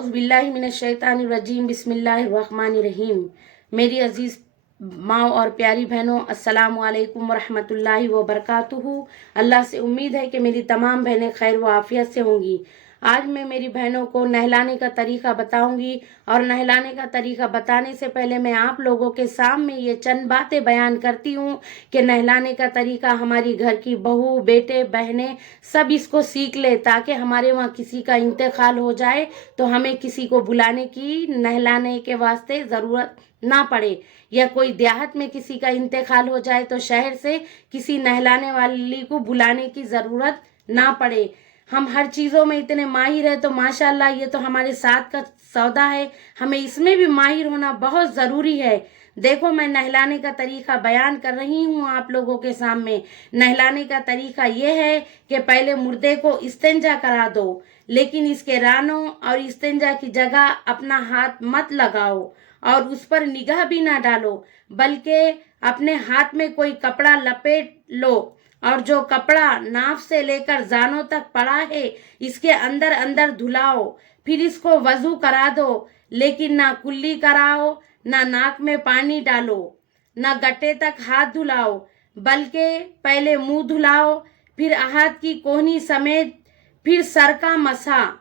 औज़ुबिल्लाहि मिनश्शैतानिर्रजीम बिस्मिल्लाहिर्रहमानिर्रहीम। मेरी अजीज़ माँ और प्यारी बहनों, अस्सलामु अलैकुम वरहमतुल्लाहि वबरकातुहू। अल्लाह से उम्मीद है कि मेरी तमाम बहनें खैर व आफियत से होंगी। आज मैं मेरी बहनों को नहलाने का तरीका बताऊंगी, और नहलाने का तरीका बताने से पहले मैं आप लोगों के सामने ये चंद बातें बयान करती हूँ कि नहलाने का तरीका हमारी घर की बहू, बेटे, बहनें सब इसको सीख ले, ताकि हमारे वहाँ किसी का इंतकाल हो जाए तो हमें किसी को बुलाने की, नहलाने के वास्ते ज़रूरत ना पड़े, या कोई देहात में किसी का इंतकाल हो जाए तो शहर से किसी नहलाने वाली को बुलाने की ज़रूरत ना पड़े। हम हर चीज़ों में इतने माहिर है तो माशाल्लाह ये तो हमारे साथ का सौदा है, हमें इसमें भी माहिर होना बहुत ज़रूरी है। देखो, मैं नहलाने का तरीका बयान कर रही हूँ आप लोगों के सामने। नहलाने का तरीका ये है कि पहले मुर्दे को इस्तिंजा करा दो, लेकिन इसके रानों और इस्तिंजा की जगह अपना हाथ मत लगाओ और उस पर निगाह भी ना डालो, बल्कि अपने हाथ में कोई कपड़ा लपेट लो, और जो कपड़ा नाफ से लेकर जानों तक पड़ा है इसके अंदर अंदर धुलाओ। फिर इसको वजू करा दो, लेकिन ना कुल्ली कराओ, ना नाक में पानी डालो, ना गट्टे तक हाथ धुलाओ, बल्कि पहले मुंह धुलाओ, फिर हाथ की कोहनी समेत, फिर सर का मसा,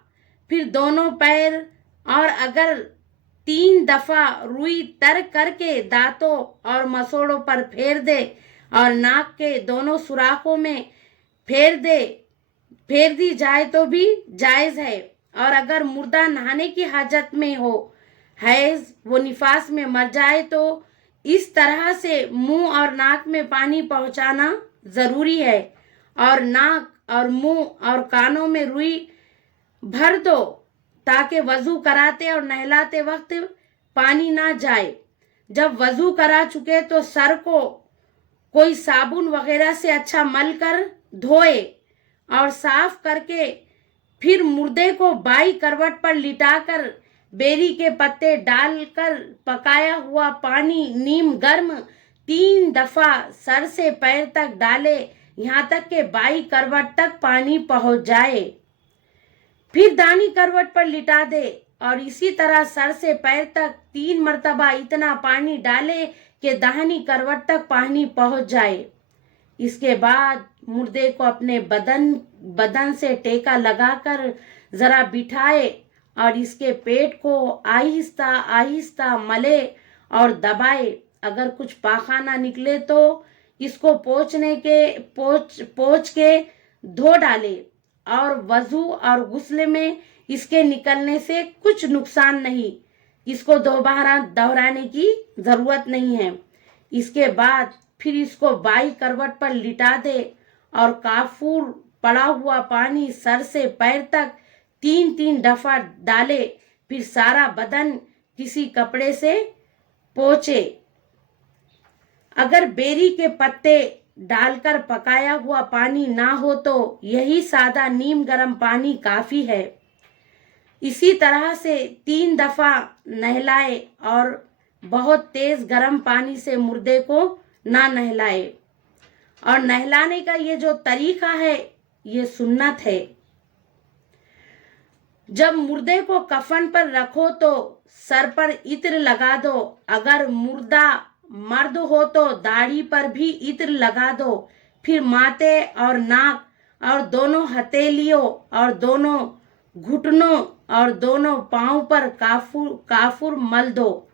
फिर दोनों पैर, और अगर 3 दफा रुई तर करके दांतों और मसोड़ों पर फेर दे और नाक के दोनों सुराखों में फेर दी जाए तो भी जायज़ है। और अगर मुर्दा नहाने की हाजत में हो, हैज वो निफास में मर जाए, तो इस तरह से मुंह और नाक में पानी पहुंचाना ज़रूरी है, और नाक और मुंह और कानों में रुई भर दो, ताकि वजू कराते और नहलाते वक्त पानी ना जाए। जब वजू करा चुके तो सर को कोई साबुन वगैरह से अच्छा मल कर धोए और साफ करके फिर मुर्दे को बाई करवट पर लिटाकर बेरी के पत्ते डालकर पकाया हुआ पानी नीम गर्म 3 दफा सर से पैर तक डाले, यहाँ तक कि बाई करवट तक पानी पहुंच जाए। फिर दानी करवट पर लिटा दे और इसी तरह सर से पैर तक 3 मर्तबा इतना पानी डाले कि दाहिनी करवट तक पानी पहुंच जाए। इसके बाद मुर्दे को अपने बदन से टेका लगाकर जरा बिठाए और इसके पेट को आहिस्ता आहिस्ता मले और दबाए। अगर कुछ पाखाना निकले तो इसको पोंछ के धो डाले, और वजू और गुस्ल में इसके निकलने से कुछ नुकसान नहीं, इसको दोबारा दोहराने की ज़रूरत नहीं है। इसके बाद फिर इसको बाई करवट पर लिटा दे और काफूर पड़ा हुआ पानी सर से पैर तक 3-3 दफा डाले, फिर सारा बदन किसी कपड़े से पोंछे। अगर बेरी के पत्ते डालकर पकाया हुआ पानी ना हो तो यही सादा नीम गर्म पानी काफ़ी है। इसी तरह से 3 दफा नहलाए और बहुत तेज गर्म पानी से मुर्दे को ना नहलाए। और नहलाने का ये जो तरीका है ये सुन्नत है। जब मुर्दे को कफन पर रखो तो सर पर इत्र लगा दो, अगर मुर्दा मर्द हो तो दाढ़ी पर भी इत्र लगा दो। फिर माथे और नाक और दोनों हथेलियों और दोनों घुटनों और दोनों पांव पर काफूर मल दो।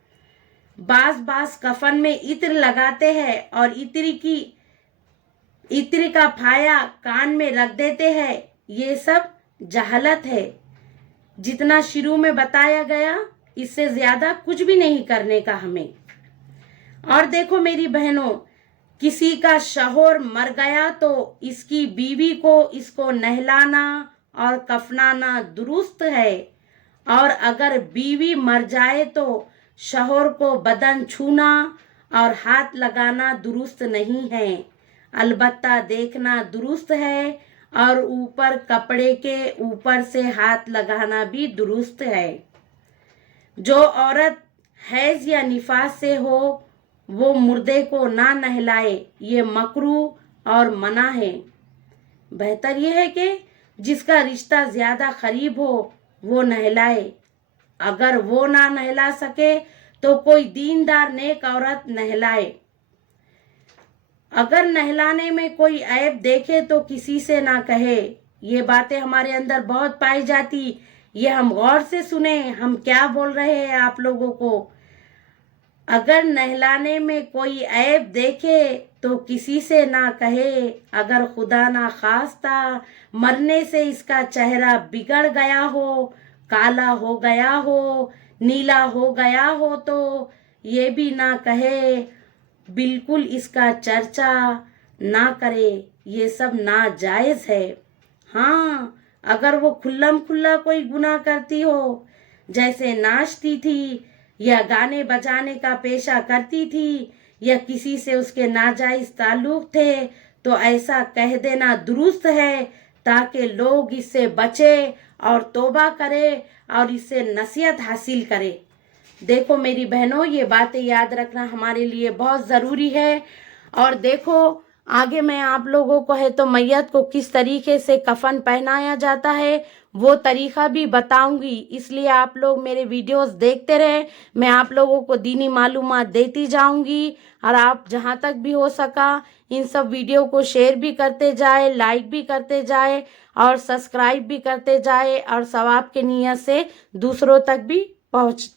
बास कफन में इत्र लगाते हैं और इत्र का फाया कान में रख देते हैं। ये सब जहालत है। जितना शुरू में बताया गया इससे ज्यादा कुछ भी नहीं करने का हमें। और देखो मेरी बहनों, किसी का शौहर मर गया तो इसकी बीवी को इसको नहलाना और कफनाना दुरुस्त है, और अगर बीवी मर जाए तो शौहर को बदन छूना और हाथ लगाना दुरुस्त नहीं है, अलबत्ता देखना दुरुस्त है, और ऊपर कपड़े के ऊपर से हाथ लगाना भी दुरुस्त है। जो औरत हैज या निफास से हो वो मुर्दे को ना नहलाए, ये मकरूह और मना है। बेहतर ये है कि जिसका रिश्ता ज़्यादा करीब हो वो नहलाए। अगर वो ना नहला सके तो कोई दीनदार नेक औरत नहलाए। अगर नहलाने में कोई ऐब देखे तो किसी से ना कहे। ये बातें हमारे अंदर बहुत पाई जाती, ये हम गौर से सुने, हम क्या बोल रहे हैं आप लोगों को। अगर नहलाने में कोई ऐब देखे तो किसी से ना कहे। अगर खुदा ना खास्ता मरने से इसका चेहरा बिगड़ गया हो, काला हो गया हो, नीला हो गया हो तो ये भी ना कहे, बिल्कुल इसका चर्चा ना करे। ये सब नाजायज़ है। हाँ, अगर वो खुल्लम खुल्ला कोई गुनाह करती हो, जैसे नाचती थी या गाने बजाने का पेशा करती थी या किसी से उसके नाजायज़ ताल्लुक़ थे, तो ऐसा कह देना दुरुस्त है ताकि लोग इससे बचे और तौबा करे और इससे नसीहत हासिल करे। देखो मेरी बहनों, ये बातें याद रखना हमारे लिए बहुत ज़रूरी है। और देखो आगे मैं आप लोगों को है तो मैयत को किस तरीके से कफन पहनाया जाता है वो तरीक़ा भी बताऊंगी, इसलिए आप लोग मेरे वीडियोस देखते रहे। मैं आप लोगों को दीनी मालूमात देती जाऊंगी और आप जहां तक भी हो सका इन सब वीडियो को शेयर भी करते जाए, लाइक भी करते जाए और सब्सक्राइब भी करते जाए और सवाब के नियत से दूसरों तक भी पहुँच